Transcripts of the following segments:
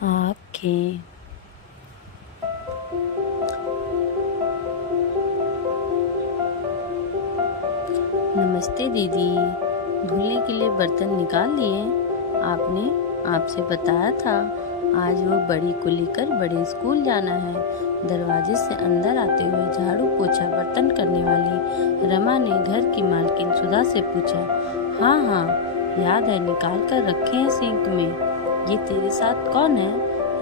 आँखें। नमस्ते दीदी, धुलने के लिए बर्तन निकाल लिए। आपने आपसे बताया था आज वो बड़ी को लेकर बड़े स्कूल जाना है। दरवाजे से अंदर आते हुए झाड़ू पोछा बर्तन करने वाली रमा ने घर की मालकिन सुधा से पूछा। हाँ हाँ, याद है, निकाल कर रखे हैं सिंक में। ये तेरे साथ कौन है?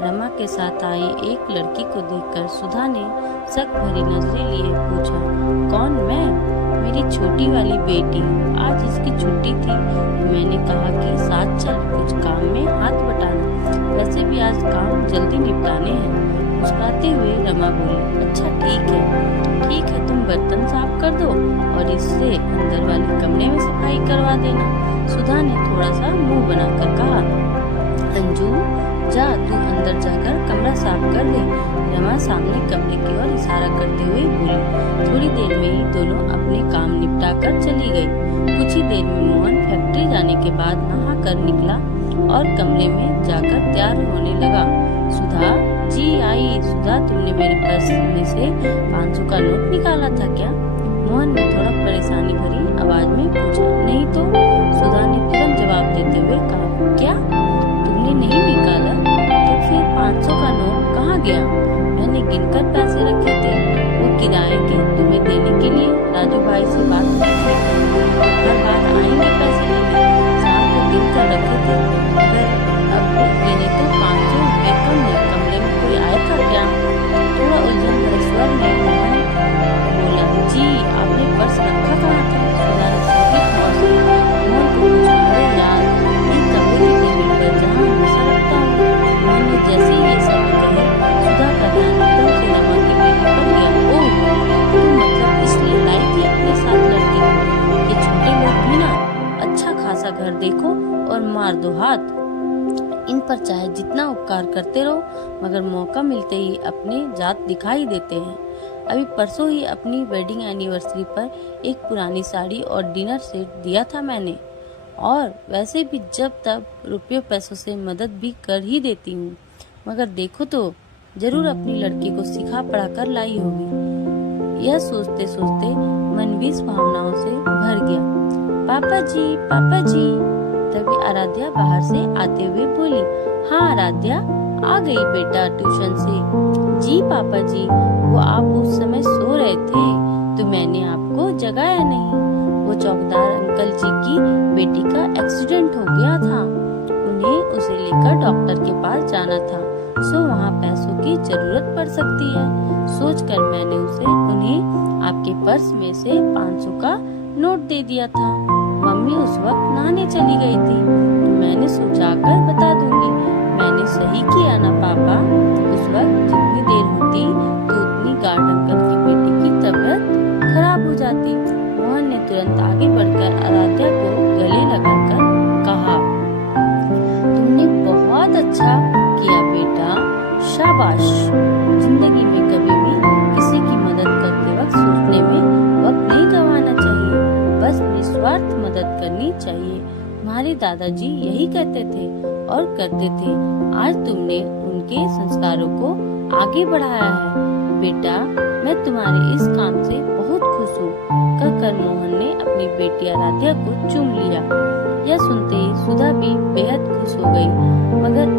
रमा के साथ आई एक लड़की को देखकर सुधा ने शक भरी नजरें लिए पूछा। कौन? मैं? मेरी छोटी वाली बेटी। आज इसकी छुट्टी थी, मैंने कहा कि साथ चल, कुछ काम में हाथ बटाना। वैसे भी आज काम जल्दी निपटाने हैं। मुस्कुराते हुए रमा बोली, अच्छा ठीक है, तुम बर्तन साफ कर दो और इससे अंदर वाले कमरे में सफाई करवा देना। सुधा ने थोड़ा सा मुंह बनाकर कहा। अंजू, जा तू अंदर जाकर कमरा साफ कर दे। रमा सामने कमरे की ओर इशारा करते हुए बोली। थोड़ी देर में ही दोनों अपने काम निपटा कर चली गई। कुछ ही देर में मोहन फैक्ट्री जाने के बाद नहा कर निकला और कमरे में जाकर तैयार होने लगा। सुधा जी आई। सुधा, तुमने मेरे पर्स में से 500 का नोट निकाला था क्या? मोहन ने थोड़ा परेशानी भरी आवाज में पूछा। नहीं तो, सुधा ने तुरंत जवाब देते हुए कहा। क्या तुमने नहीं निकाला? तो फिर 500 का नोट कहाँ गया? मैंने गिनकर पैसे रखे थे, वो किराए के तुम्हें देने के लिए। राजू भाई से बात हुई थी, हर बार आएंगे पैसे लेने। शाम को गिनकर रखे थे, अगर अब गिने तो 500 रुपए कम है। कमरे में कोई आया था क्या? थोड़ा उलझन भरे स्वर में मोहन बोला। जी, आपने पर्स रखा कहाँ था? सुधा ने सोची मोहन को पूछा। अरे यार, एक कमरे की टेबल पर जहाँ हमेशा रखता हूँ। मोहन ने जैसे ही ये सब कहे, सुधा का ध्यान एकदम से रमा की बेटी पर गया। ओह, तो मतलब इसलिए लाई थी अपने साथ लड़की को। ये छोटे लोग भी ना अच्छा खासा घर देखो और मार दो हाथ। इन पर चाहे जितना उपकार करते रहो, मगर मौका मिलते ही अपने जात दिखाई देते हैं। अभी परसों ही अपनी वेडिंग एनिवर्सरी पर एक पुरानी साड़ी और डिनर सेट दिया था मैंने। और वैसे भी जब तब रुपये पैसों से मदद भी कर ही देती हूँ, मगर देखो तो जरूर अपनी लड़की को सिखा पढ़ा कर लाई होगी। यह सोचते सोचते मन 20 भावनाओं से भर गया। पापा जी। तभी आराध्या बाहर से आते हुए बोली। हाँ आराध्या, आ गई बेटा ट्यूशन से? जी पापा जी, वो आप उस समय सो रहे थे तो मैंने आपको जगाया नहीं। वो चौकीदार अंकल जी की बेटी का एक्सीडेंट हो गया था, उन्हें उसे लेकर डॉक्टर के पास जाना था, सो वहाँ पैसों की जरूरत पड़ सकती है। सोचकर मैंने उन्हें आपके पर्स में से 500 का नोट दे दिया था। मम्मी उस वक्त नहाने चली गई थी, तो मैंने सोचा कर बता दूंगी। मैंने सही किया ना पापा? उस वक्त जितनी देर होती तो उतनी गार्ड अंकल की बेटी की तबीयत खराब हो जाती। मोहन ने तुरंत आगे बढ़कर आराध्या को गले लगाकर कहा। तुमने बहुत अच्छा किया बेटा, शाबाश। जिंदगी में कभी भी किसी की मदद करते वक्त सोचने में वक्त नहीं गंवाना चाहिए, बस निस्वार्थ मदद करनी चाहिए। हमारे दादाजी यही कहते थे और करते थे। आज तुमने उनके संस्कारों को आगे बढ़ाया है बेटा, मैं तुम्हारे इस काम से बहुत खुश हूँ। कहकर मोहन ने अपनी बेटी आराध्या को चूम लिया। यह सुनते ही सुधा भी बेहद खुश हो गई, मगर